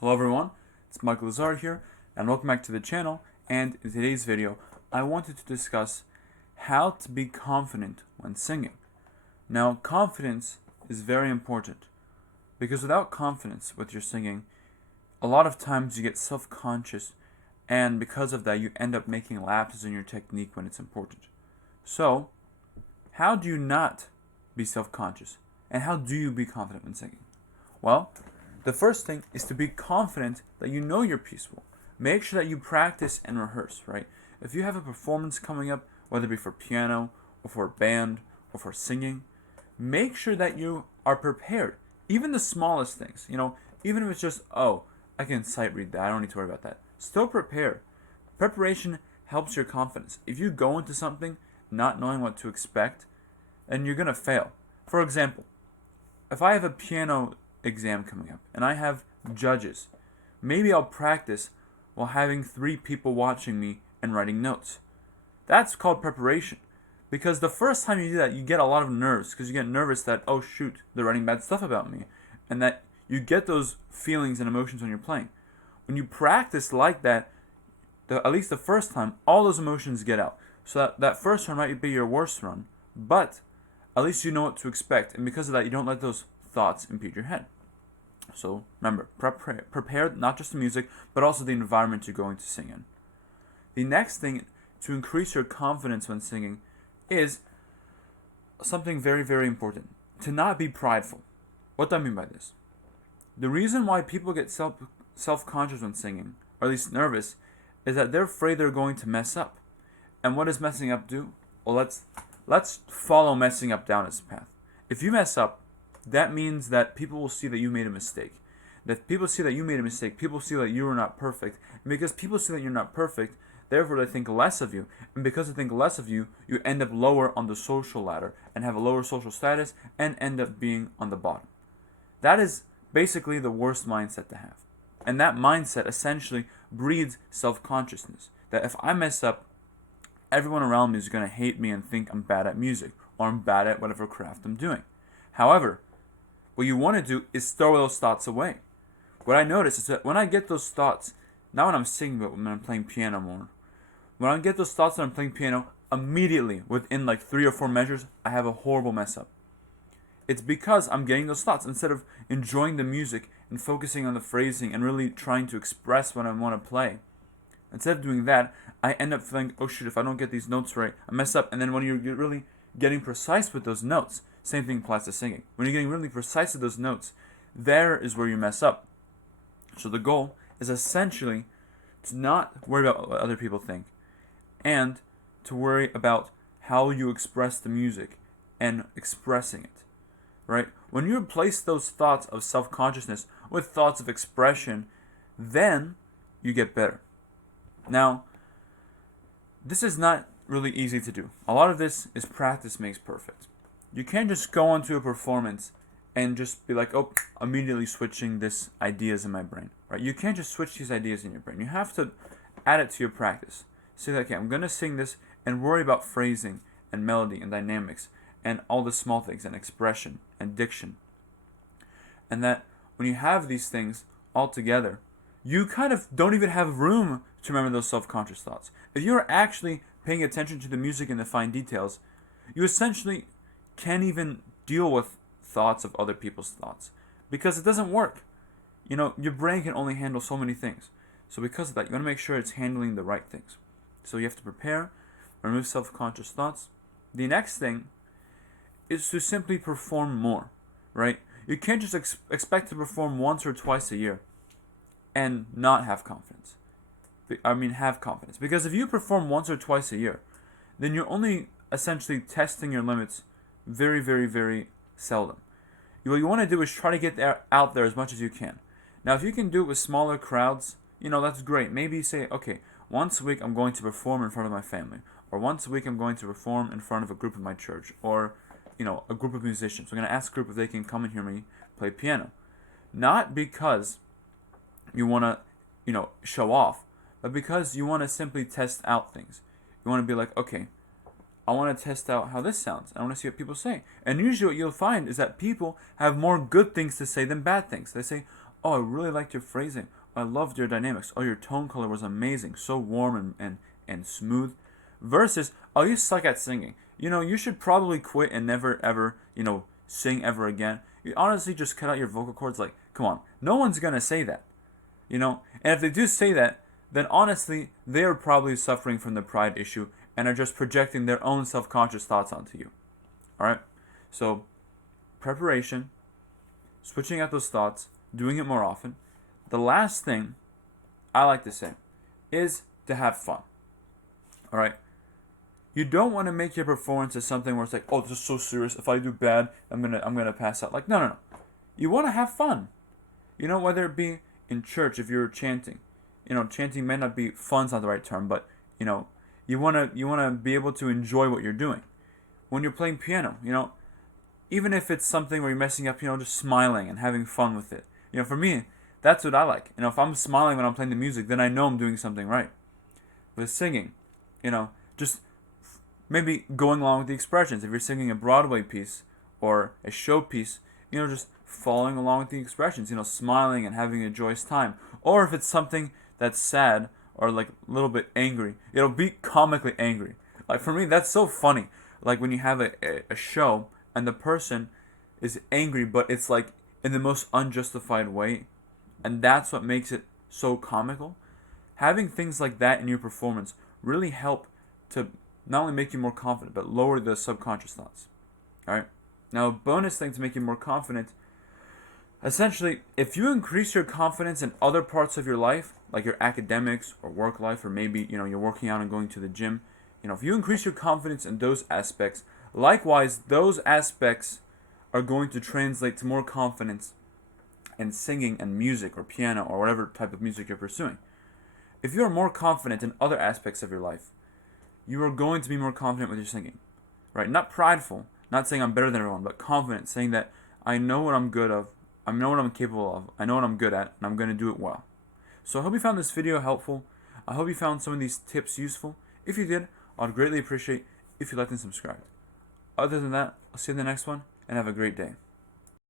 Hello everyone, it's Michael Lazar here, and welcome back to the channel. And in today's video, I wanted to discuss how to be confident when singing. Now, confidence is very important, because without confidence with your singing, a lot of times you get self-conscious, and because of that you end up making lapses in your technique when it's important. So, how do you not be self-conscious? And how do you be confident when singing? Well, the first thing is to be confident that you know your piece well. Make sure that you practice and rehearse, right? If you have a performance coming up, whether it be for piano, or for a band, or for singing, make sure that you are prepared. Even the smallest things, even if it's just, oh, I can sight read that, I don't need to worry about that. Still prepare. Preparation helps your confidence. If you go into something not knowing what to expect, then you're going to fail. For example, if I have a piano exam coming up and I have judges, maybe I'll practice while having 3 people watching me and writing notes. That's called preparation. Because the first time you do that, you get a lot of nerves, because you get nervous that, oh shoot, they're writing bad stuff about me. And that you get those feelings and emotions when you're playing. When you practice like that, at least the first time, all those emotions get out. So that first run might be your worst run, but at least you know what to expect. And because of that, you don't let those thoughts impede your head. So remember, prepare not just the music, but also the environment you're going to sing in. The next thing to increase your confidence when singing is something very, very important. To not be prideful. What do I mean by this? The reason why people get self-conscious when singing, or at least nervous, is that they're afraid they're going to mess up. And what does messing up do? Well, let's follow messing up down its path. If you mess up, that means that people will see that you made a mistake. That people see that you made a mistake, people see that you are not perfect. And because people see that you're not perfect, therefore they think less of you. And because they think less of you, you end up lower on the social ladder and have a lower social status and end up being on the bottom. That is basically the worst mindset to have. And that mindset essentially breeds self-consciousness. That if I mess up, everyone around me is going to hate me and think I'm bad at music or I'm bad at whatever craft I'm doing. However, what you want to do is throw those thoughts away. What I notice is that when I get those thoughts, not when I'm singing, but when I'm playing piano more, when I get those thoughts when I'm playing piano, immediately, within like 3 or 4 measures, I have a horrible mess up. It's because I'm getting those thoughts. Instead of enjoying the music and focusing on the phrasing and really trying to express what I want to play, instead of doing that, I end up feeling, oh shit, if I don't get these notes right, I mess up. And then when you're really getting precise with those notes, same thing applies to singing. When you're getting really precise with those notes, there is where you mess up. So the goal is essentially to not worry about what other people think, and to worry about how you express the music and expressing it, right? When you replace those thoughts of self-consciousness with thoughts of expression, then you get better. Now, this is not really easy to do. A lot of this is practice makes perfect. You can't just go onto a performance and just be like, oh, immediately switching these ideas in my brain, right? You can't just switch these ideas in your brain. You have to add it to your practice. Say that, okay, I'm going to sing this and worry about phrasing and melody and dynamics and all the small things and expression and diction. And that when you have these things all together, you kind of don't even have room to remember those self-conscious thoughts. If you're actually paying attention to the music and the fine details, you essentially can't even deal with thoughts of other people's thoughts, because it doesn't work. Your brain can only handle so many things. So because of that, you want to make sure it's handling the right things. So you have to prepare, remove self-conscious thoughts. The next thing is to simply perform more, right? You can't just expect to perform once or twice a year and not have confidence. Have confidence. Because if you perform once or twice a year, then you're only essentially testing your limits very, very, very seldom. What you want to do is try to get out there as much as you can. Now, if you can do it with smaller crowds, that's great. Maybe you say, okay, once a week I'm going to perform in front of my family, or once a week I'm going to perform in front of a group in my church, or a group of musicians. I'm going to ask a group if they can come and hear me play piano. Not because you want to, show off, but because you want to simply test out things. You want to be like, okay, I want to test out how this sounds. I want to see what people say. And usually what you'll find is that people have more good things to say than bad things. They say, Oh, I really liked your phrasing. I loved your dynamics. Oh, your tone color was amazing. So warm and smooth. Versus, oh, you suck at singing. You should probably quit and never ever, sing ever again. You honestly just cut out your vocal cords. Like, come on. No one's going to say that. And if they do say that, then honestly, they are probably suffering from the pride issue and are just projecting their own self-conscious thoughts onto you. All right? So, preparation, switching out those thoughts, doing it more often. The last thing I like to say is to have fun. All right? You don't want to make your performance as something where it's like, oh, this is so serious. If I do bad, I'm gonna pass out. Like, no. You want to have fun. Whether it be in church if you're chanting. Chanting may not be fun's not the right term, but you wanna be able to enjoy what you're doing. When you're playing piano, even if it's something where you're messing up, just smiling and having fun with it. For me, that's what I like. If I'm smiling when I'm playing the music, then I know I'm doing something right. With singing, just maybe going along with the expressions. If you're singing a Broadway piece or a show piece, just following along with the expressions, smiling and having a joyous time. Or if it's something that's sad or like a little bit angry, be comically angry. Like for me, that's so funny. Like when you have a show and the person is angry, but it's like in the most unjustified way, and that's what makes it so comical. Having things like that in your performance really help to not only make you more confident, but lower the subconscious thoughts. All right. Now, a bonus thing to make you more confident, essentially, if you increase your confidence in other parts of your life, like your academics or work life, or maybe you're working out and going to the gym, if you increase your confidence in those aspects, likewise, those aspects are going to translate to more confidence in singing and music or piano or whatever type of music you're pursuing. If you are more confident in other aspects of your life, you are going to be more confident with your singing, right? Not prideful, not saying I'm better than everyone, but confident, saying that I know what I'm good of, I know what I'm capable of, I know what I'm good at, and I'm going to do it well. So I hope you found this video helpful. I hope you found some of these tips useful. If you did, I'd greatly appreciate if you liked and subscribed. Other than that, I'll see you in the next one, and have a great day.